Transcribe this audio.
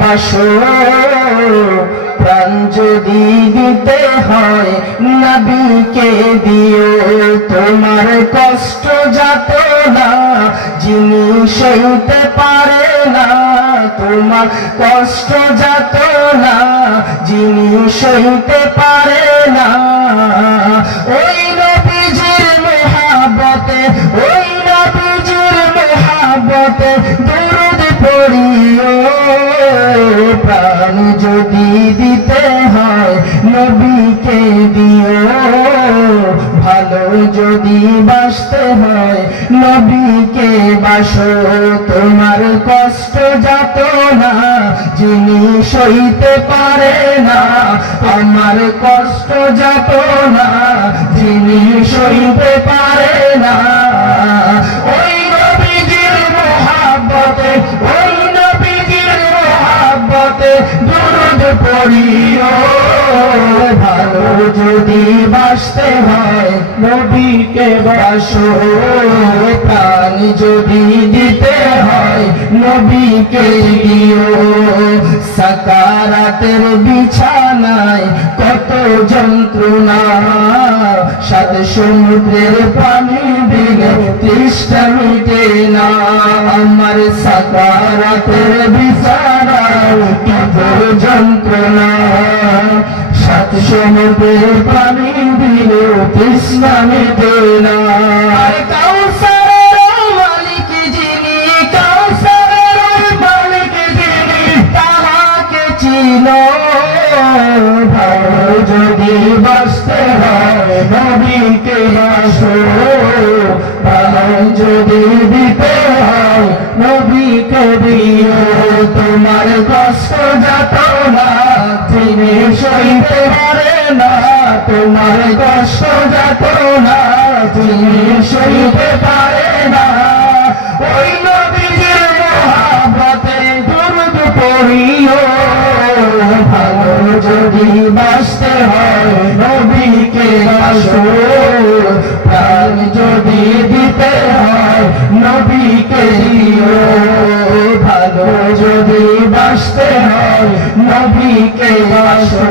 বাসো প্রাণ যদি দিতে হয়, নবীকে দিও। তোমার কষ্ট যাত না, যিনি সইতে পারে না, তোমার কষ্ট যাত না, যিনি সইতে পারে যদি দিতে হয় নবীকে দিও। ভালো যদি বাসতে হয় নবীকে বাসো। তোমার কষ্ট যাত না, যিনি সইতে পারে না। আমার কষ্ট যাত না, যিনি সইতে পারে না। ভালো যদি বাসতে হয়, নবীকে বাসো। প্রাণ যদি দিতে হয়, নবীকে দিও। সাকারাতের বিছানায় কত যন্ত্রণা। সাত সমুদ্রের পানি দিলে তৃষ্ণা মিটে না। আমার সাকারাতের বিছানায় যন্ত্রণা। সাত সমুদ্রের পানি দিলে ভালো যদি বাঁচতে হয় নবীকে বাসো ভালো যদি দিতে হয় নবীকে দিও। তোমার পারে না, তোমার কষ্ট যাত না তিনি সইতে পারে না। ওই নবীজির মহাব্বতে দুরুদ পড়িও, ভালো যদি বাসতে হয় নবীকে বাসো, প্রাণ যদি দিতে হয় নবীকে ভালো যদি বাসতে হয় নবীকে বাসো।